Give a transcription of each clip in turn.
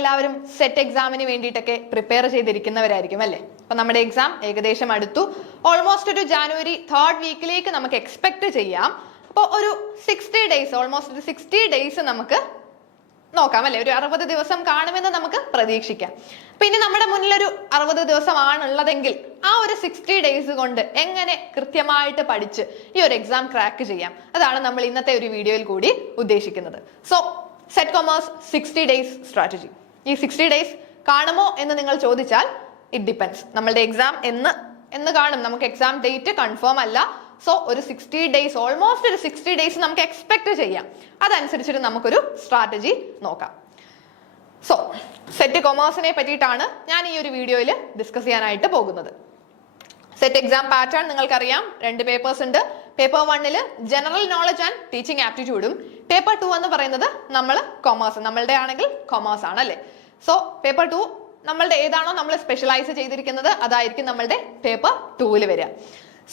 നമ്മളെല്ലാവരും സെറ്റ് എക്സാമിന് വേണ്ടിയിട്ടൊക്കെ പ്രിപ്പയർ ചെയ്തിരിക്കുന്നവരായിരിക്കും അല്ലേ? അപ്പൊ നമ്മുടെ എക്സാം ഏകദേശം അടുത്തു. ഓൾമോസ്റ്റ് ഒരു ജാനുവരി 3rd വീക്കിലേക്ക് നമുക്ക് എക്സ്പെക്ട് ചെയ്യാം. അപ്പോൾ ഒരു 60 ഡേയ്സ്, ഓൾമോസ്റ്റ് ഒരു 60 ഡേയ്സ് നമുക്ക് നോക്കാം അല്ലെ? ഒരു 60 ദിവസം കാണുമെന്ന് നമുക്ക് പ്രതീക്ഷിക്കാം. പിന്നെ നമ്മുടെ മുന്നിലൊരു 60 ദിവസമാണുള്ളതെങ്കിൽ ആ ഒരു 60 ഡേയ്സ് കൊണ്ട് എങ്ങനെ കൃത്യമായിട്ട് പഠിച്ച് ഈ ഒരു എക്സാം ക്രാക്ക് ചെയ്യാം, അതാണ് നമ്മൾ ഇന്നത്തെ ഒരു വീഡിയോയിൽ കൂടി ഉദ്ദേശിക്കുന്നത്. So set commerce 60 days strategy. ഈ 60 ഡേയ്സ് കാണുമോ എന്ന് നിങ്ങൾ ചോദിച്ചാൽ ഇറ്റ് ഡിപ്പെൻഡ്സ്. നമ്മളുടെ എക്സാം എന്ന് കാണും, നമുക്ക് എക്സാം ഡേറ്റ് കൺഫേം അല്ല. സോ ഒരു 60 ഡേയ്സ്, ഓൾമോസ്റ്റ് ഒരു 60 ഡേയ്സ് നമുക്ക് എക്സ്പെക്ട് ചെയ്യാം. അതനുസരിച്ചിട്ട് നമുക്കൊരു സ്ട്രാറ്റജി നോക്കാം. സോ സെറ്റ് കൊമേഴ്സിനെ പറ്റിയിട്ടാണ് ഞാൻ ഈ ഒരു വീഡിയോയിൽ ഡിസ്കസ് ചെയ്യാനായിട്ട് പോകുന്നത്. സെറ്റ് എക്സാം പാറ്റേൺ നിങ്ങൾക്കറിയാം, 2 പേപ്പേഴ്സ് ഉണ്ട്. Paper 1 general knowledge and teaching ആപ്റ്റിറ്റ്യൂഡും, പേപ്പർ 2 എന്ന് പറയുന്നത് നമ്മൾ കൊമേഴ്സ്, നമ്മളുടെ ആണെങ്കിൽ കൊമേഴ്സ് ആണ് അല്ലേ? സോ പേപ്പർ 2 നമ്മളുടെ ഏതാണോ നമ്മൾ സ്പെഷ്യലൈസ് ചെയ്തിരിക്കുന്നത് അതായിരിക്കും നമ്മളുടെ പേപ്പർ 2 വരിക.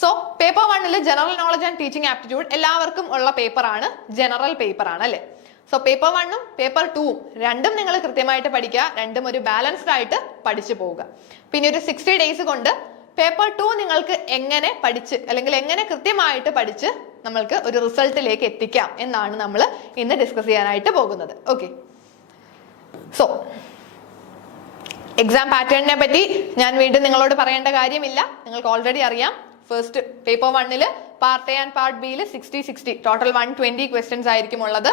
So paper 1 general knowledge and teaching aptitude എല്ലാവർക്കും ഉള്ള പേപ്പറാണ്, ജനറൽ പേപ്പർ ആണ് അല്ലേ? സോ പേപ്പർ 1ഉം പേപ്പർ 2ഉം രണ്ടും നിങ്ങൾ കൃത്യമായിട്ട് പഠിക്കുക, രണ്ടും ഒരു ബാലൻസ്ഡ് ആയിട്ട് പഠിച്ചു പോവുക. പിന്നെ ഒരു 60 ഡേയ്സ് കൊണ്ട് പേപ്പർ 2 നിങ്ങൾക്ക് എങ്ങനെ പഠിച്ച് അല്ലെങ്കിൽ എങ്ങനെ കൃത്യമായിട്ട് പഠിച്ച് നമ്മൾക്ക് ഒരു റിസൾട്ടിലേക്ക് എത്തിക്കാം എന്നാണ് നമ്മൾ ഇന്ന് ഡിസ്കസ് ചെയ്യാനായിട്ട് പോകുന്നത്. ഓക്കെ, സോ എക്സാം പാറ്റേണിനെ പറ്റി ഞാൻ വീണ്ടും നിങ്ങളോട് പറയേണ്ട കാര്യമില്ല, നിങ്ങൾക്ക് ഓൾറെഡി അറിയാം. First paper 1 part A and part ബിയിൽ 60 ടോട്ടൽ 120 ക്വസ്റ്റ്യൻസ് ആയിരിക്കും ഉള്ളത്.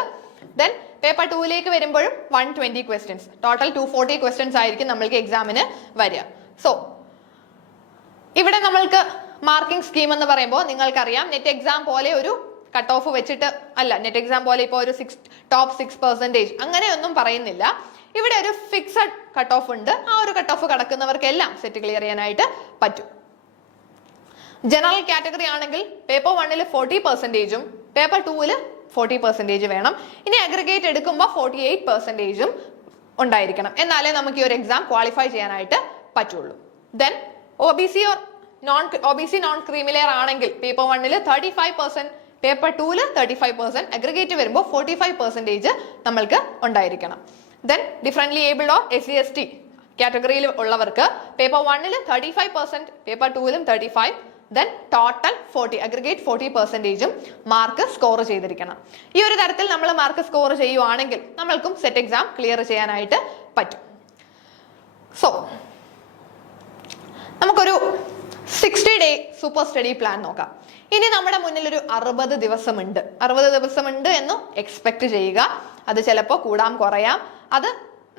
ദെൻ പേപ്പർ 2ലേക്ക് വരുമ്പോഴും 120 ക്വസ്റ്റ്യൻസ്, ടോട്ടൽ 240 ക്വസ്റ്റ്യൻസ് ആയിരിക്കും നമ്മൾക്ക് എക്സാമിന് വരിക. സോ ഇവിടെ നമ്മൾക്ക് മാർക്കിംഗ് സ്കീം എന്ന് പറയുമ്പോൾ നിങ്ങൾക്കറിയാം, നെറ്റ് എക്സാം പോലെ ഒരു കട്ട് ഓഫ് വെച്ചിട്ട് അല്ല, നെറ്റ് എക്സാം പോലെ ഇപ്പോൾ ഒരു ടോപ്പ് 6% അങ്ങനെയൊന്നും പറയുന്നില്ല. ഇവിടെ ഒരു ഫിക്സഡ് കട്ട് ഓഫ് ഉണ്ട്. ആ ഒരു കട്ട് ഓഫ് കടക്കുന്നവർക്കെല്ലാം സെറ്റ് ക്ലിയർ ചെയ്യാനായിട്ട് പറ്റും. ജനറൽ കാറ്റഗറി ആണെങ്കിൽ പേപ്പർ 1 40%, പേപ്പർ 2 40% വേണം. ഇനി അഗ്രിഗേറ്റ് എടുക്കുമ്പോൾ 48% ഉണ്ടായിരിക്കണം, എന്നാലേ നമുക്ക് ഈ ഒരു എക്സാം ക്വാളിഫൈ ചെയ്യാനായിട്ട് പറ്റുള്ളൂ. ദെൻ OBC നോൺ ക്രീമിലെയർ ആണെങ്കിൽ പേപ്പർ 1 35%, പേപ്പർ 2 35%, അഗ്രിഗേറ്റ് വരുമ്പോൾ 45% നമ്മൾക്ക് ഉണ്ടായിരിക്കണം. Then differently abled or SC/ST കാറ്റഗറിയിൽ ഉള്ളവർക്ക് paper 1 35%, paper 2 35%, then total 40, aggregate 40% mark score ചെയ്തിരിക്കണം. ഈ ഒരു തരത്തിൽ നമ്മൾ മാർക്ക് സ്കോർ ചെയ്യുവാണെങ്കിൽ നമ്മൾക്കും സെറ്റ് എക്സാം ക്ലിയർ ചെയ്യാനായിട്ട് പറ്റും. സോ നമുക്കൊരു 60 ഡേ സൂപ്പർ സ്റ്റഡി പ്ലാൻ നോക്കാം. ഇനി നമ്മുടെ മുന്നിൽ ഒരു 60 ദിവസമുണ്ട് എന്ന് എക്സ്പെക്ട് ചെയ്യുക. അത് ചിലപ്പോൾ കൂടാം കുറയാം, അത്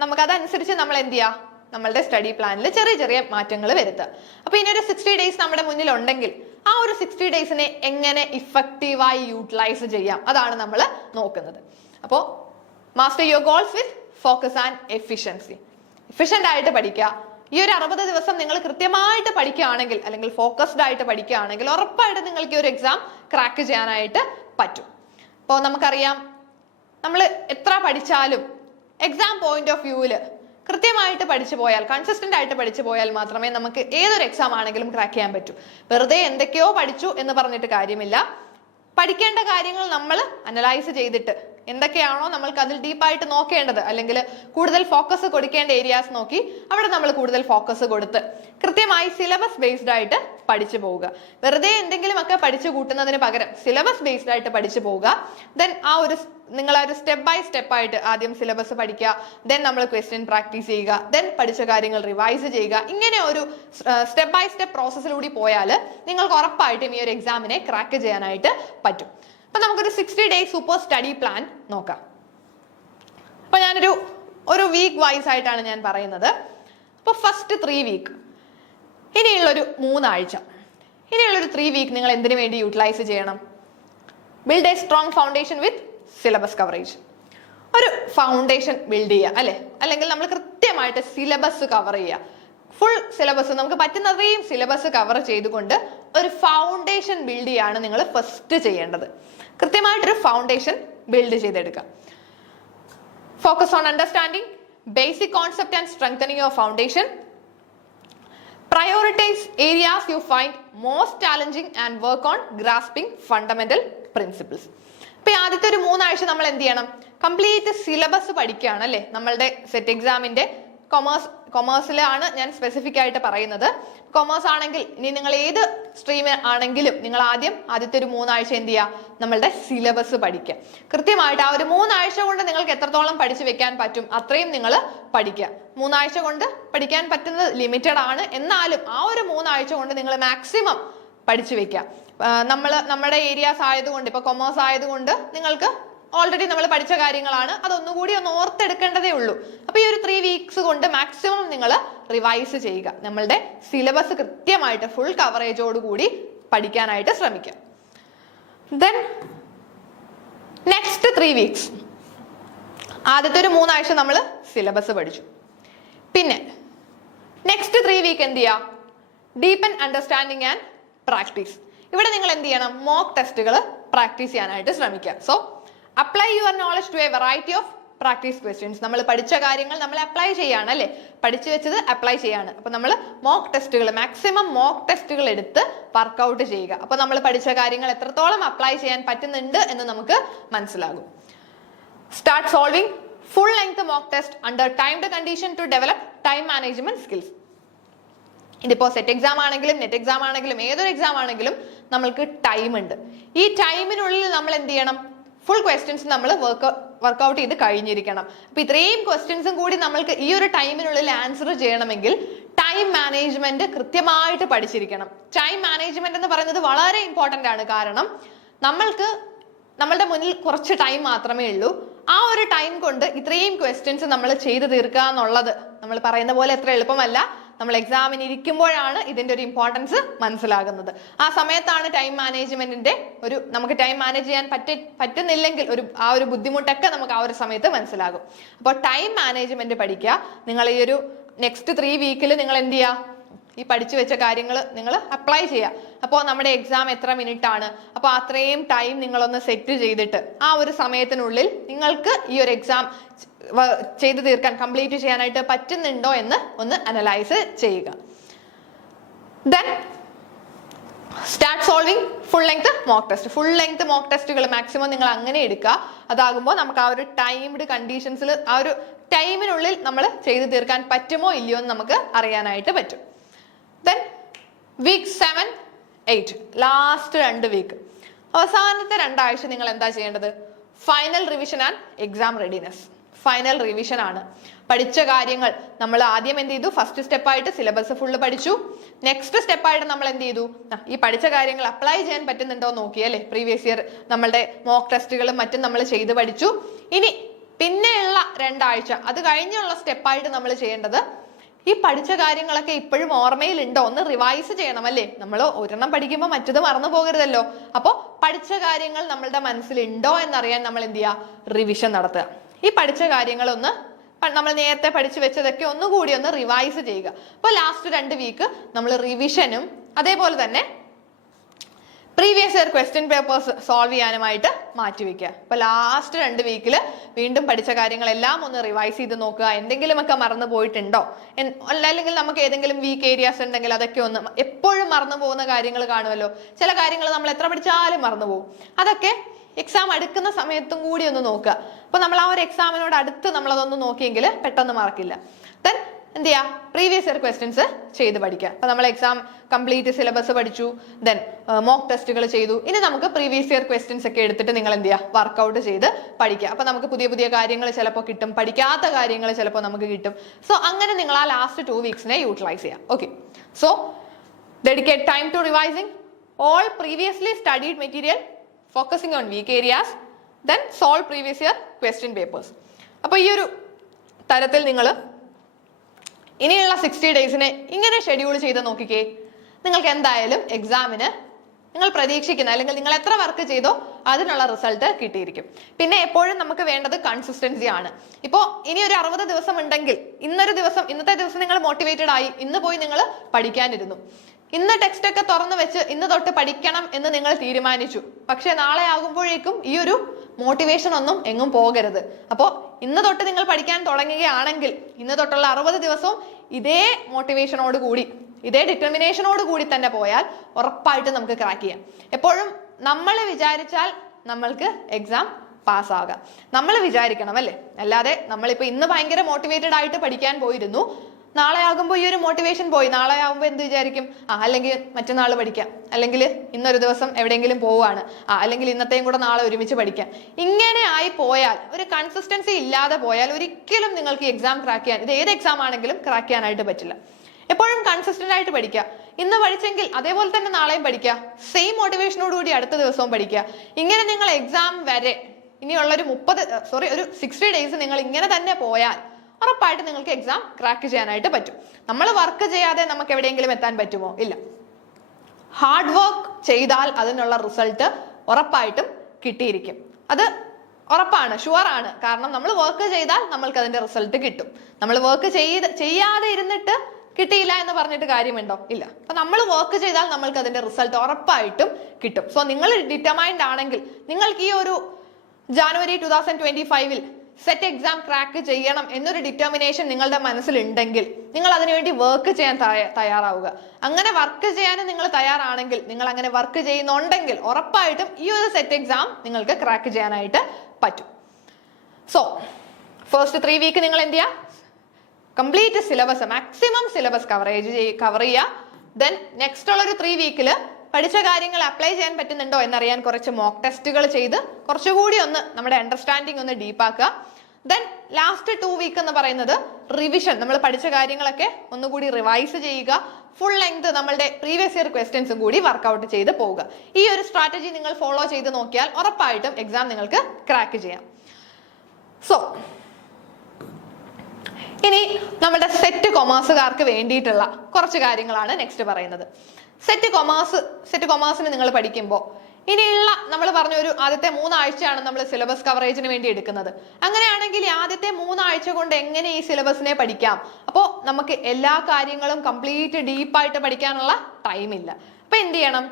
നമുക്കതനുസരിച്ച് നമ്മൾ എന്ത് ചെയ്യുക, നമ്മളുടെ സ്റ്റഡി പ്ലാനിൽ ചെറിയ ചെറിയ മാറ്റങ്ങൾ വരുത്തുക. അപ്പൊ ഇനി ഒരു 60 ഡേയ്സ് നമ്മുടെ മുന്നിൽ ഉണ്ടെങ്കിൽ ആ ഒരു 60 ഡേയ്സിനെ എങ്ങനെ ഇഫക്റ്റീവായി യൂട്ടിലൈസ് ചെയ്യാം, അതാണ് നമ്മൾ നോക്കുന്നത്. അപ്പോൾ master your goals with focus and efficiency. Efficient ആയിട്ട് പഠിക്കുക. ഈ ഒരു 60 ദിവസം നിങ്ങൾ കൃത്യമായിട്ട് പഠിക്കുകയാണെങ്കിൽ അല്ലെങ്കിൽ ഫോക്കസ്ഡ് ആയിട്ട് പഠിക്കുകയാണെങ്കിൽ ഉറപ്പായിട്ട് നിങ്ങൾക്ക് ഈ ഒരു എക്സാം ക്രാക്ക് ചെയ്യാനായിട്ട് പറ്റും. അപ്പോൾ നമുക്കറിയാം, നമ്മൾ എത്ര പഠിച്ചാലും എക്സാം പോയിന്റ് ഓഫ് വ്യൂവില് കൃത്യമായിട്ട് പഠിച്ചു പോയാൽ, കൺസിസ്റ്റന്റ് ആയിട്ട് പഠിച്ചു പോയാൽ മാത്രമേ നമുക്ക് ഏതൊരു എക്സാം ആണെങ്കിലും ക്രാക്ക് ചെയ്യാൻ പറ്റൂ. വെറുതെ എന്തൊക്കെയോ പഠിച്ചു എന്ന് പറഞ്ഞിട്ട് കാര്യമില്ല. പഠിക്കേണ്ട കാര്യങ്ങൾ നമ്മൾ അനലൈസ് ചെയ്തിട്ട് എന്തൊക്കെയാണോ നമ്മൾക്ക് അതിൽ ഡീപ്പായിട്ട് നോക്കേണ്ടത് അല്ലെങ്കിൽ കൂടുതൽ ഫോക്കസ് കൊടുക്കേണ്ട ഏരിയാസ് നോക്കി അവിടെ നമ്മൾ കൂടുതൽ ഫോക്കസ് കൊടുത്ത് കൃത്യമായി സിലബസ് ബേസ്ഡ് ആയിട്ട് പഠിച്ചു പോവുക. വെറുതെ എന്തെങ്കിലുമൊക്കെ പഠിച്ചു കൂട്ടുന്നതിന് പകരം സിലബസ് ബേസ്ഡ് ആയിട്ട് പഠിച്ചു പോവുക. ദെൻ നിങ്ങൾ ഒരു സ്റ്റെപ്പ് ബൈ സ്റ്റെപ്പ് ആയിട്ട് ആദ്യം സിലബസ് പഠിക്കുക, ദെൻ നമ്മൾ ക്വസ്റ്റ്യൻ പ്രാക്ടീസ് ചെയ്യുക, ദെൻ പഠിച്ച കാര്യങ്ങൾ റിവൈസ് ചെയ്യുക. ഇങ്ങനെ ഒരു സ്റ്റെപ്പ് ബൈ സ്റ്റെപ്പ് പ്രോസസ്സിലൂടെ പോയാൽ നിങ്ങൾക്ക് ഉറപ്പായിട്ടും ഈ ഒരു എക്സാമിനെ ക്രാക്ക് ചെയ്യാനായിട്ട് പറ്റും. അപ്പൊ നമുക്കൊരു 60 ഡേ സൂപ്പർ സ്റ്റഡി പ്ലാൻ നോക്കാം. അപ്പൊ ഞാനൊരു വീക്ക് വൈസ് ആയിട്ടാണ് ഞാൻ പറയുന്നത്. അപ്പൊ ഫസ്റ്റ് 3 വീക്ക്, ഇനിയുള്ളൊരു 3 ആഴ്ച, ഇനിയുള്ളൊരു 3 വീക്ക് നിങ്ങൾ എന്തിനു വേണ്ടി യൂട്ടിലൈസ് ചെയ്യണം? Build A strong foundation with syllabus coverage. ഒരു ഫൗണ്ടേഷൻ ബിൽഡ് ചെയ്യുക അല്ലെ, അല്ലെങ്കിൽ നമ്മൾ കൃത്യമായിട്ട് സിലബസ് കവർ ചെയ്യുക. ഫുൾ സിലബസ്, നമുക്ക് പറ്റുന്നത്രയും സിലബസ് കവർ ചെയ്തുകൊണ്ട് ഒരു ഫൗണ്ടേഷൻ ബിൽഡ് ചെയ്യാണ് നിങ്ങൾ ഫസ്റ്റ് ചെയ്യേണ്ടത്. കൃത്യമായിട്ടൊരു ഫൗണ്ടേഷൻ ബിൽഡ് ചെയ്തെടുക്കുക. Focus on understanding basic concept and strengthening your foundation. Prioritize areas you find most challenging and work on grasping fundamental principles. അപ്പൊ ഈ ആദ്യത്തെ ഒരു 3 ആഴ്ച നമ്മൾ എന്ത് ചെയ്യണം? കംപ്ലീറ്റ് സിലബസ് പഠിക്കുകയാണ് അല്ലെ. നമ്മളുടെ സെറ്റ് എക്സാമിന്റെ കൊമേഴ്സിലാണ് ഞാൻ സ്പെസിഫിക് ആയിട്ട് പറയുന്നത്. കൊമേഴ്സ് ആണെങ്കിൽ ഇനി നിങ്ങൾ ഏത് സ്ട്രീം ആണെങ്കിലും നിങ്ങൾ ആദ്യത്തെ ഒരു 3 ആഴ്ച എന്ത് ചെയ്യുക? നമ്മളുടെ സിലബസ് പഠിക്കുക. കൃത്യമായിട്ട് ആ ഒരു 3 ആഴ്ച കൊണ്ട് നിങ്ങൾക്ക് എത്രത്തോളം പഠിച്ചു വെക്കാൻ പറ്റും അത്രയും നിങ്ങൾ പഠിക്കുക. 3 ആഴ്ച കൊണ്ട് പഠിക്കാൻ പറ്റുന്നത് ലിമിറ്റഡ് ആണ്. എന്നാലും ആ ഒരു 3 ആഴ്ച കൊണ്ട് നിങ്ങൾ മാക്സിമം പഠിച്ചു വെക്കുക. നമ്മുടെ ഏരിയാസ് ആയതുകൊണ്ട്, ഇപ്പൊ കൊമേഴ്സ് ആയതുകൊണ്ട് നിങ്ങൾക്ക് ഓൾറെഡി നമ്മൾ പഠിച്ച കാര്യങ്ങളാണ്, അതൊന്നുകൂടി ഒന്ന് ഓർത്തെടുക്കേണ്ടതേ ഉള്ളൂ. അപ്പൊ ഈ ഒരു 3 വീക്സ് കൊണ്ട് മാക്സിമം നിങ്ങൾ റിവൈസ് ചെയ്യുക. നമ്മളുടെ സിലബസ് കൃത്യമായിട്ട് ഫുൾ കവറേജോട് കൂടി പഠിക്കാനായിട്ട് ശ്രമിക്കുക. ദെൻ നെക്സ്റ്റ് 3 വീക്സ്, ആദ്യത്തെ ഒരു 3 ആഴ്ച നമ്മൾ സിലബസ് പഠിച്ചു. പിന്നെ നെക്സ്റ്റ് 3 വീക്ക് എന്ത് ചെയ്യുക? Deepen understanding and practice. ഇവിടെ നിങ്ങൾ എന്ത് ചെയ്യണം? മോക്ക് ടെസ്റ്റുകൾ പ്രാക്ടീസ് ചെയ്യാനായിട്ട് ശ്രമിക്കുക. So apply your knowledge to a variety of practice questions. നമ്മൾ പഠിച്ച കാര്യങ്ങൾ നമ്മൾ അപ്ലൈ ചെയ്യാണ് അല്ലെ, പഠിച്ചു വെച്ചത് അപ്ലൈ ചെയ്യാണ്. അപ്പൊ നമ്മൾ മോക്ക് ടെസ്റ്റുകൾ, മാക്സിമം മോക്ക് ടെസ്റ്റുകൾ എടുത്ത് വർക്ക്ഔട്ട് ചെയ്യുക. അപ്പൊ നമ്മൾ പഠിച്ച കാര്യങ്ങൾ എത്രത്തോളം അപ്ലൈ ചെയ്യാൻ പറ്റുന്നുണ്ട് എന്ന് നമുക്ക് മനസ്സിലാകും. Start solving full length mock test under timed condition to develop time management skills. ഇതിപ്പോ സെറ്റ് എക്സാം ആണെങ്കിലും നെറ്റ് എക്സാം ആണെങ്കിലും ഏതൊരു എക്സാം ആണെങ്കിലും നമ്മൾക്ക് ടൈം ഉണ്ട്. ഈ ടൈമിനുള്ളിൽ നമ്മൾ എന്ത് ചെയ്യണം? ഫുൾ ക്വസ്റ്റ്യൻസ് നമ്മൾ വർക്ക്ഔട്ട് ചെയ്ത് കഴിഞ്ഞിരിക്കണം. അപ്പൊ ഇത്രയും ക്വസ്റ്റ്യൻസും കൂടി നമ്മൾക്ക് ഈ ഒരു ടൈമിനുള്ളിൽ ആൻസർ ചെയ്യണമെങ്കിൽ ടൈം മാനേജ്മെന്റ് കൃത്യമായിട്ട് പഠിച്ചിരിക്കണം. ടൈം മാനേജ്മെന്റ് എന്ന് പറയുന്നത് വളരെ ഇമ്പോർട്ടന്റ് ആണ്. കാരണം നമ്മളുടെ മുന്നിൽ കുറച്ച് ടൈം മാത്രമേ ഉള്ളൂ. ആ ഒരു ടൈം കൊണ്ട് ഇത്രയും ക്വസ്റ്റ്യൻസ് നമ്മൾ ചെയ്ത് തീർക്കുക എന്നുള്ളത് നമ്മൾ പറയുന്ന പോലെ അത്ര എളുപ്പമല്ല. നമ്മൾ എക്സാമിന് ഇരിക്കുമ്പോഴാണ് ഇതിന്റെ ഒരു ഇമ്പോർട്ടൻസ് മനസ്സിലാകുന്നത്. ആ സമയത്താണ് ടൈം മാനേജ്മെന്റിന്റെ നമുക്ക് ടൈം മാനേജ് ചെയ്യാൻ പറ്റുന്നില്ലെങ്കിൽ ആ ഒരു ബുദ്ധിമുട്ടൊക്കെ നമുക്ക് ആ ഒരു സമയത്ത് മനസ്സിലാകും. അപ്പോൾ ടൈം മാനേജ്മെന്റ് പഠിക്കുക. നിങ്ങൾ ഈ ഒരു നെക്സ്റ്റ് 3 വീക്കിൽ നിങ്ങൾ എന്ത് ചെയ്യുക? ഈ പഠിച്ചു വെച്ച കാര്യങ്ങൾ നിങ്ങൾ അപ്ലൈ ചെയ്യുക. അപ്പോൾ നമ്മുടെ എക്സാം എത്ര മിനിറ്റ് ആണ്, അപ്പോൾ അത്രയും ടൈം നിങ്ങളൊന്ന് സെറ്റ് ചെയ്തിട്ട് ആ ഒരു സമയത്തിനുള്ളിൽ നിങ്ങൾക്ക് ഈ ഒരു എക്സാം ചെയ്തു തീർക്കാൻ, കംപ്ലീറ്റ് ചെയ്യാനായിട്ട് പറ്റുന്നുണ്ടോ എന്ന് ഒന്ന് അനലൈസ് ചെയ്യുക. Then start solving full length mock test. Full length mock ടെസ്റ്റുകൾ മാക്സിമം നിങ്ങൾ അങ്ങനെ എടുക്കുക. അതാകുമ്പോൾ നമുക്ക് ആ ഒരു ടൈംഡ് കണ്ടീഷൻസിൽ ആ ഒരു ടൈമിനുള്ളിൽ നമ്മൾ ചെയ്തു തീർക്കാൻ പറ്റുമോ ഇല്ലയോ എന്ന് നമുക്ക് അറിയാനായിട്ട് പറ്റും. ദെൻ വീക്ക് 7, 8 ലാസ്റ്റ് 2 വീക്ക്, അവസാനത്തെ 2 ആഴ്ച നിങ്ങൾ എന്താ ചെയ്യേണ്ടത്? Final revision and exam readiness. Final revision ആണ്. പഠിച്ച കാര്യങ്ങൾ നമ്മൾ ആദ്യം എന്ത് ചെയ്തു? ഫസ്റ്റ് സ്റ്റെപ്പായിട്ട് സിലബസ് ഫുള്ള് പഠിച്ചു. നെക്സ്റ്റ് സ്റ്റെപ്പായിട്ട് നമ്മൾ എന്ത് ചെയ്തു? ഈ പഠിച്ച കാര്യങ്ങൾ അപ്ലൈ ചെയ്യാൻ പറ്റുന്നുണ്ടോ നോക്കി അല്ലെ. പ്രീവിയസ് ഇയർ നമ്മളുടെ മോക്ക് ടെസ്റ്റുകളും മറ്റും നമ്മൾ ചെയ്ത് പഠിച്ചു. ഇനി പിന്നെയുള്ള 2 ആഴ്ച, അത് കഴിഞ്ഞുള്ള സ്റ്റെപ്പായിട്ട് നമ്മൾ ചെയ്യേണ്ടത് ഈ പഠിച്ച കാര്യങ്ങളൊക്കെ ഇപ്പോഴും ഓർമ്മയിലുണ്ടോ ഒന്ന് റിവൈസ് ചെയ്യണം അല്ലേ. നമ്മൾ ഒരെണ്ണം പഠിക്കുമ്പോൾ മറ്റത് മറന്നു പോകരുതല്ലോ. അപ്പോൾ പഠിച്ച കാര്യങ്ങൾ നമ്മളുടെ മനസ്സിലുണ്ടോ എന്നറിയാൻ നമ്മൾ എന്ത് ചെയ്യുക? റിവിഷൻ നടത്തുക. ഈ പഠിച്ച കാര്യങ്ങളൊന്ന് നമ്മൾ നേരത്തെ പഠിച്ചു വെച്ചതൊക്കെ ഒന്നുകൂടി ഒന്ന് റിവൈസ് ചെയ്യുക. അപ്പോൾ ലാസ്റ്റ് 2 വീക്ക് നമ്മൾ റിവിഷനും അതേപോലെ തന്നെ previous year question papers solve ചെയ്യാനുമായിട്ട് മാറ്റിവെക്കുക. അപ്പൊ ലാസ്റ്റ് 2 വീക്കിൽ വീണ്ടും പഠിച്ച കാര്യങ്ങളെല്ലാം ഒന്ന് റിവൈസ് ചെയ്ത് നോക്കുക. എന്തെങ്കിലുമൊക്കെ മറന്നു പോയിട്ടുണ്ടോ, അല്ലെങ്കിൽ നമുക്ക് ഏതെങ്കിലും വീക്ക് ഏരിയാസ് ഉണ്ടെങ്കിൽ അതൊക്കെ ഒന്ന്, എപ്പോഴും മറന്നു പോകുന്ന കാര്യങ്ങൾ കാണുമല്ലോ. ചില കാര്യങ്ങൾ നമ്മൾ എത്ര പഠിച്ചാലും മറന്നു പോകും. അതൊക്കെ എക്സാം അടുക്കുന്ന സമയത്തും കൂടി ഒന്ന് നോക്കുക. അപ്പൊ നമ്മൾ ആ ഒരു എക്സാമിനോട് അടുത്ത് നമ്മൾ അതൊന്ന് നോക്കിയെങ്കിൽ പെട്ടെന്ന് മറക്കില്ല. ദെൻ എന്ത് ചെയ്യുക? പ്രീവിയസ് ഇയർ ക്വസ്റ്റ്യൻസ് ചെയ്ത് പഠിക്കുക. അപ്പൊ നമ്മൾ എക്സാം കംപ്ലീറ്റ് സിലബസ് പഠിച്ചു, ദെൻ മോക്ക് ടെസ്റ്റുകൾ ചെയ്തു. ഇനി നമുക്ക് പ്രീവിയസ് ഇയർ ക്വസ്റ്റ്യൻസ് ഒക്കെ എടുത്തിട്ട് നിങ്ങൾ എന്ത് ചെയ്യുക? വർക്ക്ഔട്ട് ചെയ്ത് പഠിക്കുക. അപ്പൊ നമുക്ക് പുതിയ പുതിയ കാര്യങ്ങൾ ചിലപ്പോൾ കിട്ടും, പഠിക്കാത്ത കാര്യങ്ങൾ ചിലപ്പോൾ നമുക്ക് കിട്ടും. സോ അങ്ങനെ നിങ്ങൾ ആ ലാസ്റ്റ് 2 വീക്സിനെ യൂട്ടിലൈസ് ചെയ്യാം. Okay, so dedicate time to revising all previously studied material, focusing on weak areas, then solve previous year question papers. അപ്പൊ ഈ ഒരു തരത്തിൽ നിങ്ങൾ ഇനിയുള്ള 60 ഡേയ്സിനെ ഇങ്ങനെ ഷെഡ്യൂൾ ചെയ്ത് നോക്കിക്കേ. നിങ്ങൾക്ക് എന്തായാലും എക്സാമിന് നിങ്ങൾ പ്രതീക്ഷിക്കുന്ന, അല്ലെങ്കിൽ നിങ്ങൾ എത്ര വർക്ക് ചെയ്തോ അതിനുള്ള റിസൾട്ട് കിട്ടിയിരിക്കും. പിന്നെ എപ്പോഴും നമുക്ക് വേണ്ടത് കൺസിസ്റ്റൻസി ആണ്. ഇപ്പോൾ ഇനി ഒരു 60 ദിവസം ഉണ്ടെങ്കിൽ ഇന്നത്തെ ദിവസം നിങ്ങൾ മോട്ടിവേറ്റഡ് ആയി, ഇന്ന് പോയി നിങ്ങൾ പഠിക്കാനിരുന്നു. ഇന്ന് ടെക്സ്റ്റ് ഒക്കെ തുറന്നു വെച്ച് ഇന്ന് തൊട്ട് പഠിക്കണം എന്ന് നിങ്ങൾ തീരുമാനിച്ചു. പക്ഷെ നാളെ ആകുമ്പോഴേക്കും ഈ ഒരു മോട്ടിവേഷൻ ഒന്നും എങ്ങും പോകരുത്. അപ്പോൾ ഇന്ന് തൊട്ട് നിങ്ങൾ പഠിക്കാൻ തുടങ്ങുകയാണെങ്കിൽ ഇന്ന് തൊട്ടുള്ള 60 ദിവസവും ഇതേ മോട്ടിവേഷനോട് കൂടി, ഇതേ ഡിറ്റർമിനേഷനോട് കൂടി തന്നെ പോയാൽ ഉറപ്പായിട്ട് നമുക്ക് ക്രാക്ക് ചെയ്യാം. എപ്പോഴും നമ്മൾ വിചാരിച്ചാൽ നമ്മൾക്ക് എക്സാം പാസ്സാകാം. നമ്മൾ വിചാരിക്കണം അല്ലേ, അല്ലാതെ നമ്മളിപ്പോ ഇന്ന് ഭയങ്കര മോട്ടിവേറ്റഡ് ആയിട്ട് പഠിക്കാൻ പോയിരുന്നു, നാളെ ആകുമ്പോൾ ഈ ഒരു മോട്ടിവേഷൻ പോയി, നാളെ ആകുമ്പോൾ എന്ത് വിചാരിക്കും, അല്ലെങ്കിൽ മറ്റന്നാൾ പഠിക്കാം, അല്ലെങ്കിൽ ഇന്നൊരു ദിവസം എവിടെയെങ്കിലും പോവുകയാണ്, അല്ലെങ്കിൽ ഇന്നത്തെയും കൂടെ നാളെ ഒരുമിച്ച് പഠിക്കാം. ഇങ്ങനെ ആയി പോയാൽ, ഒരു കൺസിസ്റ്റൻസി ഇല്ലാതെ പോയാൽ ഒരിക്കലും നിങ്ങൾക്ക് ഈ എക്സാം ക്രാക്ക് ചെയ്യാൻ, ഇത് ഏത് എക്സാം ആണെങ്കിലും ക്രാക്ക് ചെയ്യാനായിട്ട് പറ്റില്ല. എപ്പോഴും കൺസിസ്റ്റന്റ് ആയിട്ട് പഠിക്കുക. ഇന്ന് പഠിച്ചെങ്കിൽ അതേപോലെ തന്നെ നാളെയും പഠിക്കുക, സെയിം മോട്ടിവേഷനോടുകൂടി അടുത്ത ദിവസവും പഠിക്കുക. ഇങ്ങനെ നിങ്ങൾ എക്സാം വരെ ഇനിയുള്ളൊരു ഒരു 60 ഡേയ്സ് നിങ്ങൾ ഇങ്ങനെ തന്നെ പോയാൽ ഉറപ്പായിട്ട് നിങ്ങൾക്ക് എക്സാം ക്രാക്ക് ചെയ്യാനായിട്ട് പറ്റും. നമ്മൾ വർക്ക് ചെയ്യാതെ നമുക്ക് എവിടെയെങ്കിലും എത്താൻ പറ്റുമോ? ഇല്ല. ഹാർഡ് വർക്ക് ചെയ്താൽ അതിനുള്ള റിസൾട്ട് ഉറപ്പായിട്ടും കിട്ടിയിരിക്കും. അത് ഉറപ്പാണ്, ഷുവറാണ്. കാരണം നമ്മൾ വർക്ക് ചെയ്താൽ നമ്മൾക്ക് അതിന്റെ റിസൾട്ട് കിട്ടും. നമ്മൾ വർക്ക് ചെയ്യാതെ ഇരുന്നിട്ട് കിട്ടിയില്ല എന്ന് പറഞ്ഞിട്ട് കാര്യമുണ്ടോ? ഇല്ല. അപ്പൊ നമ്മൾ വർക്ക് ചെയ്താൽ നമ്മൾക്ക് അതിന്റെ റിസൾട്ട് ഉറപ്പായിട്ടും കിട്ടും. സോ നിങ്ങൾ ഡിറ്റർമൈൻഡ് ആണെങ്കിൽ, നിങ്ങൾക്ക് ഈ ഒരു ജാനുവരി 2025 സെറ്റ് എക്സാം ക്രാക്ക് ചെയ്യണം എന്നൊരു ഡിറ്റർമിനേഷൻ നിങ്ങളുടെ മനസ്സിലുണ്ടെങ്കിൽ നിങ്ങൾ അതിനുവേണ്ടി വർക്ക് ചെയ്യാൻ തയ്യാറാവുക. അങ്ങനെ വർക്ക് ചെയ്യാൻ നിങ്ങൾ തയ്യാറാണെങ്കിൽ, നിങ്ങൾ അങ്ങനെ വർക്ക് ചെയ്യുന്നുണ്ടെങ്കിൽ ഉറപ്പായിട്ടും ഈ ഒരു സെറ്റ് എക്സാം നിങ്ങൾക്ക് ക്രാക്ക് ചെയ്യാനായിട്ട് പറ്റും. സോ ഫസ്റ്റ് 3 വീക്ക് നിങ്ങൾ എന്ത് ചെയ്യുക, complete syllabus, maximum syllabus cover ചെയ്യുക. ദെൻ നെക്സ്റ്റ് ഉള്ളൊരു 3 വീക്കിൽ പഠിച്ച കാര്യങ്ങൾ അപ്ലൈ ചെയ്യാൻ പറ്റുന്നുണ്ടോ എന്നറിയാൻ കുറച്ച് മോക്ക് ടെസ്റ്റുകൾ ചെയ്ത് കുറച്ചുകൂടി ഒന്ന് നമ്മുടെ അണ്ടർസ്റ്റാൻഡിങ് ഒന്ന് ഡീപ്പാക്കുക. ദെൻ ലാസ്റ്റ് 2 വീക്ക് എന്ന് പറയുന്നത് റിവിഷൻ, നമ്മൾ പഠിച്ച കാര്യങ്ങളൊക്കെ ഒന്നുകൂടി റിവൈസ് ചെയ്യുക. ഫുൾ ലെങ്ത് നമ്മളുടെ പ്രീവിയസ് ഇയർ ക്വസ്റ്റ്യൻസും കൂടി വർക്ക്ഔട്ട് ചെയ്ത് പോവുക. ഈ ഒരു സ്ട്രാറ്റജി നിങ്ങൾ ഫോളോ ചെയ്ത് നോക്കിയാൽ ഉറപ്പായിട്ടും എക്സാം നിങ്ങൾക്ക് ക്രാക്ക് ചെയ്യാം. സോ ഇനി നമ്മുടെ സെറ്റ് കൊമേഴ്സുകാർക്ക് വേണ്ടിയിട്ടുള്ള കുറച്ച് കാര്യങ്ങളാണ് നെക്സ്റ്റ് പറയുന്നത്. സെറ്റ് കൊമേഴ്സിന് നിങ്ങൾ പഠിക്കുമ്പോൾ ഇനിയുള്ള നമ്മൾ പറഞ്ഞ ഒരു ആദ്യത്തെ 3 ആഴ്ചയാണ് നമ്മൾ സിലബസ് കവറേജിന് വേണ്ടി എടുക്കുന്നത്. അങ്ങനെയാണെങ്കിൽ ആദ്യത്തെ 3 ആഴ്ച കൊണ്ട് എങ്ങനെ ഈ സിലബസിനെ പഠിക്കാം? അപ്പോൾ നമുക്ക് എല്ലാ കാര്യങ്ങളും കംപ്ലീറ്റ് ഡീപ്പായിട്ട് പഠിക്കാനുള്ള ടൈമില്ല. അപ്പൊ എന്ത് ചെയ്യണം?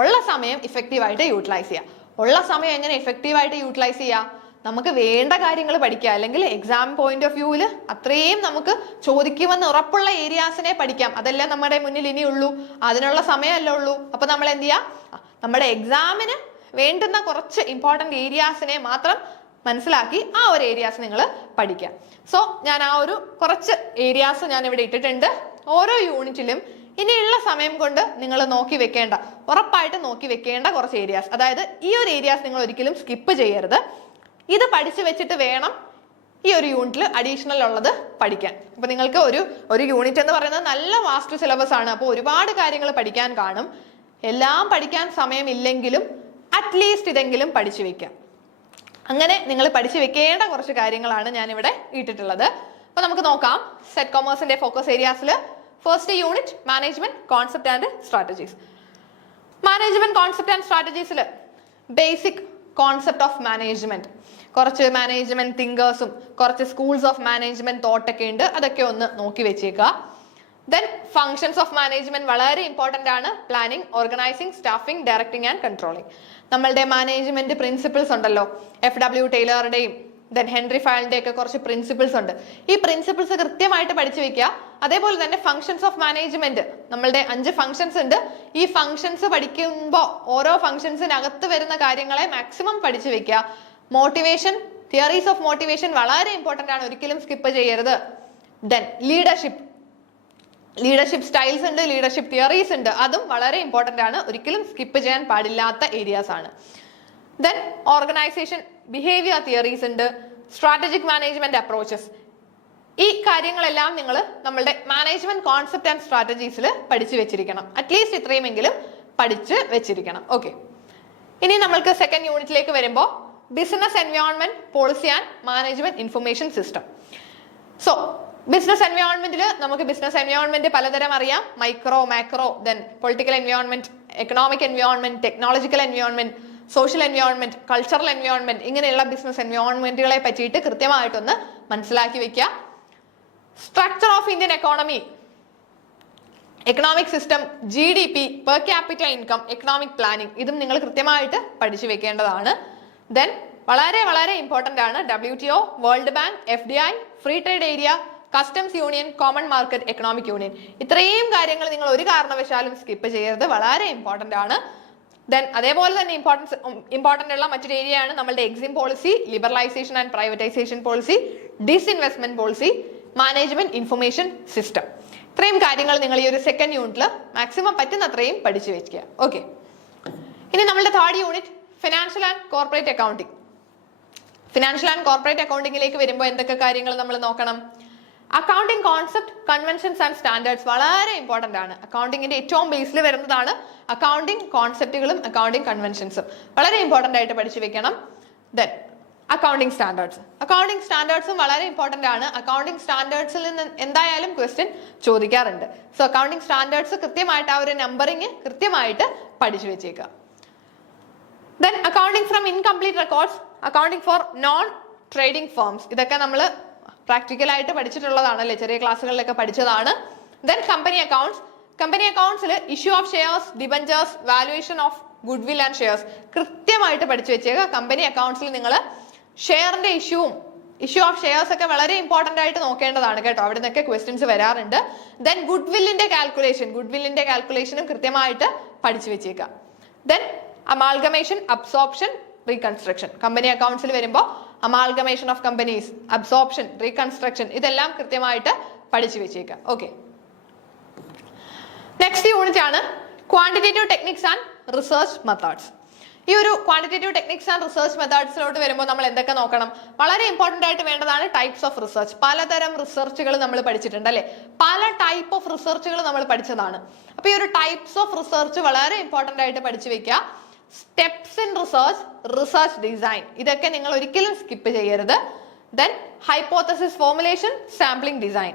ഉള്ള സമയം ഇഫക്റ്റീവായിട്ട് യൂട്ടിലൈസ് ചെയ്യുക. ഉള്ള സമയം എങ്ങനെ ഇഫക്റ്റീവായിട്ട് യൂട്ടിലൈസ് ചെയ്യുക? നമുക്ക് വേണ്ട കാര്യങ്ങൾ പഠിക്കുക, അല്ലെങ്കിൽ എക്സാം പോയിന്റ് ഓഫ് വ്യൂവിൽ അത്രയും നമുക്ക് ചോദിക്കുമെന്ന് ഉറപ്പുള്ള ഏരിയാസിനെ പഠിക്കാം. അതല്ലേ നമ്മുടെ മുന്നിൽ ഇനിയുള്ളൂ, അതിനുള്ള സമയമല്ലേ ഉള്ളൂ. അപ്പൊ നമ്മൾ എന്ത് ചെയ്യുക? നമ്മുടെ എക്സാമിന് വേണ്ടുന്ന കുറച്ച് ഇമ്പോർട്ടന്റ് ഏരിയാസിനെ മാത്രം മനസ്സിലാക്കി ആ ഒരു ഏരിയാസ് നിങ്ങൾ പഠിക്കുക. സോ ഞാൻ ആ ഒരു കുറച്ച് ഏരിയാസ് ഞാൻ ഇവിടെ ഇട്ടിട്ടുണ്ട്. ഓരോ യൂണിറ്റിലും ഇനിയുള്ള സമയം കൊണ്ട് നിങ്ങൾ ഉറപ്പായിട്ട് നോക്കി വെക്കേണ്ട കുറച്ച് ഏരിയാസ്, അതായത് ഈ ഒരു ഏരിയാസ് നിങ്ങൾ ഒരിക്കലും സ്കിപ്പ് ചെയ്യരുത്. ഇത് പഠിച്ചു വെച്ചിട്ട് വേണം ഈ ഒരു യൂണിറ്റിൽ അഡീഷണൽ ഉള്ളത് പഠിക്കാൻ. അപ്പൊ നിങ്ങൾക്ക് ഒരു യൂണിറ്റ് എന്ന് പറയുന്നത് നല്ല വാസ്റ്റ് സിലബസ് ആണ്. അപ്പോൾ ഒരുപാട് കാര്യങ്ങൾ പഠിക്കാൻ കാണും. എല്ലാം പഠിക്കാൻ സമയമില്ലെങ്കിലും അറ്റ്ലീസ്റ്റ് ഇതെങ്കിലും പഠിച്ചു വെക്കാം. അങ്ങനെ നിങ്ങൾ പഠിച്ചു വെക്കേണ്ട കുറച്ച് കാര്യങ്ങളാണ് ഞാൻ ഇവിടെ ഇട്ടിട്ടുള്ളത്. അപ്പൊ നമുക്ക് നോക്കാം സെറ്റ് കൊമേഴ്സിന്റെ ഫോക്കസ് ഏരിയാസിൽ. First unit management concept and strategies. Management concept and സ്ട്രാറ്റജീസിൽ ബേസിക് കോൺസെപ്റ്റ് ഓഫ് മാനേജ്മെന്റ്, കുറച്ച് മാനേജ്മെന്റ് തിങ്കേഴ്സും കുറച്ച് സ്കൂൾസ് ഓഫ് മാനേജ്മെന്റ് തോട്ടൊക്കെ ഉണ്ട്, അതൊക്കെ ഒന്ന് നോക്കി വെച്ചേക്കുക. ദെൻ ഫങ്ഷൻസ് ഓഫ് മാനേജ്മെന്റ് വളരെ ഇമ്പോർട്ടന്റ് ആണ്. Planning, organising, staffing, directing and controlling. നമ്മളുടെ മാനേജ്മെന്റ് പ്രിൻസിപ്പിൾസ് ഉണ്ടല്ലോ, FW ടൈലറുടെയും ദെൻ ഹെൻറി ഫയലിന്റെ ഒക്കെ കുറച്ച് പ്രിൻസിപ്പിൾസ് ഉണ്ട്. ഈ പ്രിൻസിപ്പിൾസ് കൃത്യമായിട്ട് പഠിച്ചു വെക്കുക. അതേപോലെ തന്നെ ഫങ്ഷൻസ് ഓഫ് മാനേജ്മെന്റ്, നമ്മളുടെ 5 ഫങ്ഷൻസ് ഉണ്ട്. ഈ ഫങ്ഷൻസ് പഠിക്കുമ്പോൾ ഓരോ ഫങ്ഷൻസിനകത്ത് വരുന്ന കാര്യങ്ങളെ മാക്സിമം പഠിച്ചു വെക്കുക. മോട്ടിവേഷൻ, തിയറീസ് ഓഫ് മോട്ടിവേഷൻ വളരെ ഇമ്പോർട്ടന്റ് ആണ്, ഒരിക്കലും സ്കിപ്പ് ചെയ്യരുത്. ദെൻ ലീഡർഷിപ്പ് സ്റ്റൈൽസ് ഉണ്ട്, ലീഡർഷിപ്പ് തിയറീസ് ഉണ്ട്, അതും വളരെ ഇമ്പോർട്ടന്റ് ആണ്, ഒരിക്കലും സ്കിപ്പ് ചെയ്യാൻ പാടില്ലാത്ത ഏരിയാസ് ആണ്. ദെൻ ഓർഗനൈസേഷൻ ബിഹേവിയർ തിയറീസ് ഉണ്ട്, സ്ട്രാറ്റജിക് മാനേജ്മെന്റ് അപ്രോച്ചസ്. ഈ കാര്യങ്ങളെല്ലാം നിങ്ങൾ നമ്മളുടെ മാനേജ്മെന്റ് കോൺസെപ്റ്റ് ആൻഡ് സ്ട്രാറ്റജീസിൽ പഠിച്ചു വെച്ചിരിക്കണം. അറ്റ്ലീസ്റ്റ് ഇത്രയുമെങ്കിലും പഠിച്ച് വെച്ചിരിക്കണം. ഓക്കെ, ഇനി നമ്മൾക്ക് സെക്കൻഡ് യൂണിറ്റിലേക്ക് വരുമ്പോൾ business environment policy and management information system. So business എൻവയോൺമെന്റിൽ നമുക്ക് ബിസിനസ് എൻവയോൺമെന്റ് പലതരം അറിയാം. Micro, macro, then political environment, economic environment, technological environment, social environment, cultural environment, ഇങ്ങനെയുള്ള ബിസിനസ് എൻവയോൺമെന്റുകളെ പറ്റിയിട്ട് കൃത്യമായിട്ടൊന്ന് മനസ്സിലാക്കി വെക്കുക. Structure of Indian economy, economic system, GDP, per capita income, economic planning, ഇതും നിങ്ങൾ കൃത്യമായിട്ട് പഠിച്ചു വെക്കേണ്ടതാണ്. ദെൻ വളരെ വളരെ ഇമ്പോർട്ടന്റ് ആണ് WTO, world bank, FDI, free trade area, customs union, common market, economic union. ഇത്രയും കാര്യങ്ങൾ നിങ്ങൾ ഒരു കാരണവശാലും സ്കിപ്പ് ചെയ്യരുത്, വളരെ ഇമ്പോർട്ടന്റ് ആണ്. ദെൻ അതേപോലെ തന്നെ ഇമ്പോർട്ടന്റ് ഉള്ള മറ്റൊരു ഏരിയ ആണ് നമ്മളുടെ EXIM policy, liberalisation and privatisation policy, disinvestment policy, management information system. ഇത്രയും കാര്യങ്ങൾ നിങ്ങൾ ഈ ഒരു സെക്കൻഡ് യൂണിറ്റിൽ മാക്സിമം പറ്റുന്നത്രയും പഠിച്ചു വെക്കുക. ഓക്കെ, ഇനി നമ്മളുടെ third unit financial and corporate accounting. Financial and corporate അക്കൗണ്ടിങ്ങിലേക്ക് വരുമ്പോൾ എന്തൊക്കെ കാര്യങ്ങൾ നമ്മൾ നോക്കണം? Accounting concept, conventions and standards വളരെ ഇമ്പോർട്ടന്റ് ആണ്. അക്കൗണ്ടിങ്ങിന്റെ ഏറ്റവും ബേസിൽ വരുന്നതാണ് അക്കൗണ്ടിങ് കോൺസെപ്റ്റുകളും അക്കൗണ്ടിങ് കൺവെൻഷൻസും. വളരെ ഇമ്പോർട്ടന്റ് ആയിട്ട് പഠിച്ചു വെക്കണം. Then accounting standards. അക്കൗണ്ടിങ് സ്റ്റാൻഡേർഡ്സും വളരെ ഇമ്പോർട്ടന്റ് ആണ്. അക്കൗണ്ടിങ് സ്റ്റാൻഡേർഡ്സിൽ നിന്ന് എന്തായാലും ക്വസ്റ്റ്യൻ ചോദിക്കാറുണ്ട്. സോ അക്കൗണ്ടിങ് സ്റ്റാൻഡേർഡ്സ് കൃത്യമായിട്ട് ആ ഒരു നമ്പറിങ് കൃത്യമായിട്ട് പഠിച്ചു വെച്ചേക്കുക. Then accounting from incomplete records, accounting for non trading firms. ഇതൊക്കെ നമ്മൾ പ്രാക്ടിക്കലായിട്ട് പഠിച്ചിട്ടുള്ളതാണല്ലേ, ചെറിയ ക്ലാസ്സുകളിലൊക്കെ പഠിച്ചതാണ്. Then company accounts. കമ്പനി അക്കൗണ്ട്സിൽ issue of shares, debentures, valuation of goodwill and shares കൃത്യമായിട്ട് പഠിച്ചു വെച്ചേക്കുക. കമ്പനി അക്കൗണ്ട്സിൽ നിങ്ങൾ ഷെയറിന്റെ ഇഷ്യൂ ഓഫ് ഷെയർസ് ഒക്കെ വളരെ ഇമ്പോർട്ടന്റ് ആയിട്ട് നോക്കേണ്ടതാണ് കേട്ടോ. അവിടെ നിന്നൊക്കെ ക്വസ്റ്റ്യൻസ് വരാറുണ്ട്. ദെൻ ഗുഡ് വില്ലിന്റെ കാൽക്കുലേഷനും കൃത്യമായിട്ട് പഠിച്ചു വെച്ചേക്കുക. Then amalgamation, absorption, reconstruction. Company അക്കൗണ്ട്സിൽ വരുമ്പോൾ amalgamation of companies, absorption, reconstruction ഇതെല്ലാം കൃത്യമായിട്ട് പഠിച്ചു വെച്ചേക്കുക. ഓക്കെ, നെക്സ്റ്റ് യൂണിറ്റ് ആണ് quantitative techniques and research methods. ഈ ഒരു ക്വാണ്ടിറ്റേറ്റീവ് ടെക്നിക്സ് ആൻഡ് റിസർച്ച് മെത്തേഡ്സിലോട്ട് വരുമ്പോൾ നമ്മൾ എന്തൊക്കെ നോക്കണം? വളരെ ഇമ്പോർട്ടന്റ് ആയിട്ട് വേണ്ടതാണ് ടൈപ്സ് ഓഫ് റിസർച്ച്. പലതരം റിസർച്ചുകൾ നമ്മൾ പഠിച്ചിട്ടുണ്ട് അല്ലെ, പല ടൈപ്പ് ഓഫ് റിസർച്ചുകൾ നമ്മൾ പഠിച്ചതാണ്. അപ്പൊ ഈ ഒരു ടൈപ്സ് ഓഫ് റിസർച്ച് വളരെ ഇമ്പോർട്ടന്റ് ആയിട്ട് പഠിച്ചു വെക്കുക. Steps in research, research design, ഇതൊക്കെ നിങ്ങൾ ഒരിക്കലും സ്കിപ്പ് ചെയ്യരുത്. Then hypothesis formulation, sampling design,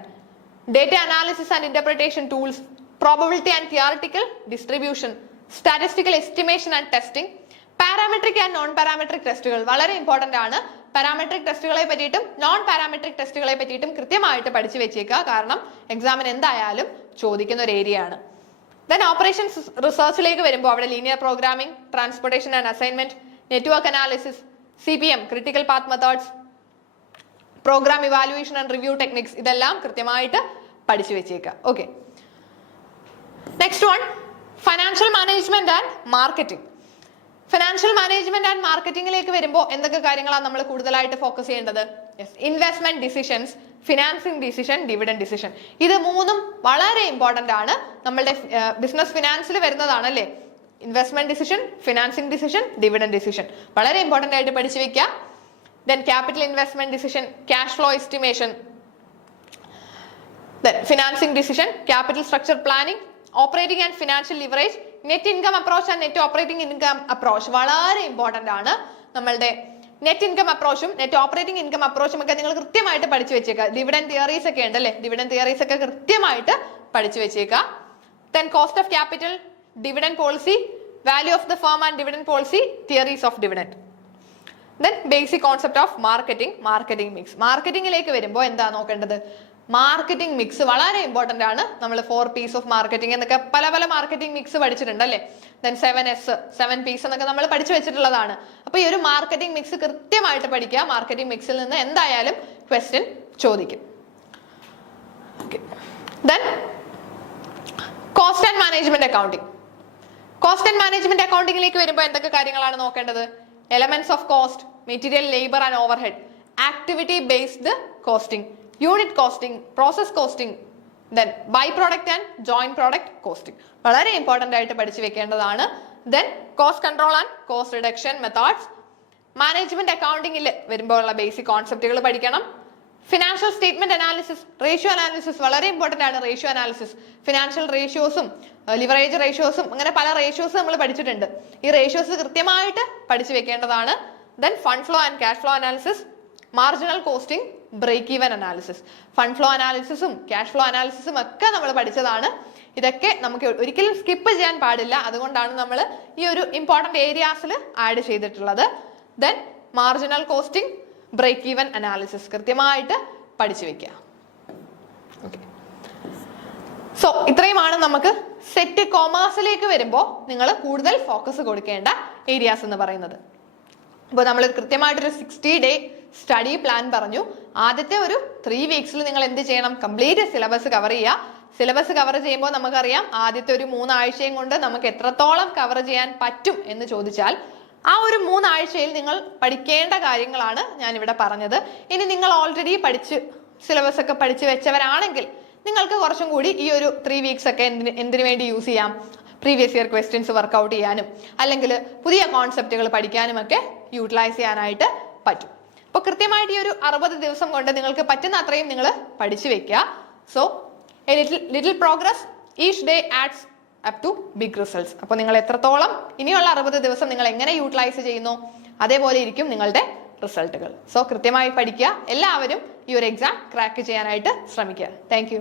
data analysis and interpretation tools, probability and theoretical distribution, statistical estimation and testing, parametric and non parametric ടെസ്റ്റുകൾ വളരെ ഇമ്പോർട്ടന്റ് ആണ്. പാരാമെട്രിക് ടെസ്റ്റുകളെ പറ്റിയിട്ടും നോൺ പാരാമെട്രിക് ടെസ്റ്റുകളെ പറ്റിയിട്ടും കൃത്യമായിട്ട് പഠിച്ചു വെച്ചേക്കുക. കാരണം എക്സാമിന് എന്തായാലും ചോദിക്കുന്ന ഒരു ഏരിയ ആണ്. ദെൻ ഓപ്പറേഷൻസ് റിസർച്ചിലേക്ക് വരുമ്പോൾ അവിടെ linear programming, transportation and assignment, network analysis, CPM, critical path methods, program evaluation and review techniques ഇതെല്ലാം കൃത്യമായിട്ട് പഠിച്ചു വെച്ചേക്കുക. Okay, next one financial management and marketing. Financial management and മാർക്കറ്റിംഗിലേക്ക് വരുമ്പോൾ എന്തൊക്കെ കാര്യങ്ങളാണ് നമ്മൾ കൂടുതലായിട്ട് ഫോക്കസ് ചെയ്യേണ്ടത്? Investment decisions, financing decision, dividend decision. ഇത് മൂന്നും വളരെ ഇമ്പോർട്ടന്റ് ആണ്. നമ്മളുടെ ബിസിനസ് ഫിനാൻസിൽ വരുന്നതാണ് അല്ലേ. Investment decision, financing decision, dividend decision വളരെ ഇമ്പോർട്ടന്റ് ആയിട്ട് പഠിച്ചു വെക്കുക. Then capital investment decision, cash flow estimation, then financing decision, capital structure planning, operating and financial leverage, net income approach and net operating income approach വളരെ important ആണ്. നമ്മളുടെ net income അപ്രോച്ചും net operating income അപ്രോച്ചും ഒക്കെ നിങ്ങൾ കൃത്യമായിട്ട് പഠിച്ചു വെച്ചേക്കുക. ഡിവിഡൻഡ് തിയറീസ് ഒക്കെ ഉണ്ട് അല്ലെ, ഡിവിഡൻഡ് തിയറീസ് ഒക്കെ കൃത്യമായിട്ട് പഠിച്ചു വെച്ചേക്കുക. Then cost of capital, dividend policy, value of the firm and dividend policy, theories of dividend. Then basic concept of marketing mix. മാർക്കറ്റിംഗിലേക്ക് വരുമ്പോൾ എന്താ നോക്കേണ്ടത്? മാർക്കറ്റിംഗ് മിക്സ് വളരെ ഇമ്പോർട്ടന്റ് ആണ്. നമ്മൾ 4 P's ഓഫ് മാർക്കറ്റിംഗ് എന്നൊക്കെ പല മാർക്കറ്റിംഗ് മിക്സ് പഠിച്ചിട്ടുണ്ട് അല്ലേ. ദെൻ 7 P's എന്നൊക്കെ നമ്മൾ പഠിച്ചു വെച്ചിട്ടുള്ളതാണ്. അപ്പൊ ഈ ഒരു മാർക്കറ്റിംഗ് മിക്സ് കൃത്യമായിട്ട് പഠിക്കുക. മാർക്കറ്റിംഗ് മിക്സിൽ നിന്ന് എന്തായാലും ക്വസ്റ്റ്യൻ ചോദിക്കും. Then cost and management accounting. Cost and management അക്കൗണ്ടിങ്ങിലേക്ക് വരുമ്പോൾ എന്തൊക്കെ കാര്യങ്ങളാണ് നോക്കേണ്ടത്? Elements of cost, material, labour and overhead, activity based costing, unit costing, process costing, then by product and joint product costing വളരെ ഇമ്പോർട്ടന്റ് ആയിട്ട് പഠിച്ചു വെക്കേണ്ടതാണ്. Then cost control and cost reduction methods. Management അക്കൗണ്ടിങ്ങിൽ വരുമ്പോൾ ഉള്ള ബേസിക് കോൺസെപ്റ്റുകൾ പഠിക്കണം. Financial statement analysis, ratio analysis വളരെ ഇമ്പോർട്ടന്റ് ആണ്. റേഷ്യോ അനാലിസിസ്, ഫിനാൻഷ്യൽ റേഷ്യോസും ലിവറേജ് റേഷ്യോസും അങ്ങനെ പല റേഷ്യോസ് നമ്മൾ പഠിച്ചിട്ടുണ്ട്. ഈ റേഷ്യോസ് കൃത്യമായിട്ട് പഠിച്ചു വെക്കേണ്ടതാണ്. Then fund flow and cash flow analysis, marginal costing, break even analysis. Fund flow അനാലിസിസും ക്യാഷ് ഫ്ലോ അനാലിസിസും ഒക്കെ നമ്മൾ പഠിച്ചതാണ്. ഇതൊക്കെ നമുക്ക് ഒരിക്കലും സ്കിപ്പ് ചെയ്യാൻ പാടില്ല. അതുകൊണ്ടാണ് നമ്മൾ ഈ ഒരു ഇമ്പോർട്ടന്റ് ഏരിയാസിൽ ആഡ് ചെയ്തിട്ടുള്ളത്. Then marginal costing, break even analysis കൃത്യമായിട്ട് പഠിച്ചു വെക്കുക. ഓക്കെ, സോ ഇത്രയുമാണ് നമുക്ക് സെറ്റ് കോമേഴ്സിലേക്ക് വരുമ്പോൾ നിങ്ങൾ കൂടുതൽ ഫോക്കസ് കൊടുക്കേണ്ട ഏരിയാസ് എന്ന് പറയുന്നത്. അപ്പോൾ നമ്മൾ കൃത്യമായിട്ടൊരു 60 day സ്റ്റഡി പ്ലാൻ പറഞ്ഞു. ആദ്യത്തെ ഒരു 3 weeks നിങ്ങൾ എന്ത് ചെയ്യണം? കംപ്ലീറ്റ് സിലബസ് കവർ ചെയ്യുക. സിലബസ് കവർ ചെയ്യുമ്പോൾ നമുക്കറിയാം ആദ്യത്തെ ഒരു 3 ആഴ്ചയും കൊണ്ട് നമുക്ക് എത്രത്തോളം കവർ ചെയ്യാൻ പറ്റും എന്ന് ചോദിച്ചാൽ ആ ഒരു 3 ആഴ്ചയിൽ നിങ്ങൾ പഠിക്കേണ്ട കാര്യങ്ങളാണ് ഞാൻ ഇവിടെ പറഞ്ഞത്. ഇനി നിങ്ങൾ ഓൾറെഡി പഠിച്ച് സിലബസ് ഒക്കെ പഠിച്ചു വെച്ചവരാണെങ്കിൽ നിങ്ങൾക്ക് കുറച്ചും കൂടി ഈ ഒരു 3 വീക്സ് ഒക്കെ എന്തിനു വേണ്ടി യൂസ് ചെയ്യാം? പ്രീവിയസ് ഇയർ ക്വസ്റ്റ്യൻസ് വർക്കൗട്ട് ചെയ്യാനും അല്ലെങ്കിൽ പുതിയ കോൺസെപ്റ്റുകൾ പഠിക്കാനും ഒക്കെ യൂട്ടിലൈസ് ചെയ്യാനായിട്ട് പറ്റും. അപ്പോൾ കൃത്യമായിട്ട് ഈ ഒരു 60 ദിവസം കൊണ്ട് നിങ്ങൾക്ക് പറ്റുന്ന അത്രയും നിങ്ങൾ പഠിച്ചു വെക്കുക. So a little progress each day adds up to big results. അപ്പോൾ നിങ്ങൾ എത്രത്തോളം ഇനിയുള്ള 60 ദിവസം നിങ്ങൾ എങ്ങനെ യൂട്ടിലൈസ് ചെയ്യുന്നു അതേപോലെ ഇരിക്കും നിങ്ങളുടെ റിസൾട്ടുകൾ. സോ കൃത്യമായി പഠിക്കുക. എല്ലാവരും ഈ ഒരു എക്സാം ക്രാക്ക് ചെയ്യാനായിട്ട് ശ്രമിക്കുക. താങ്ക്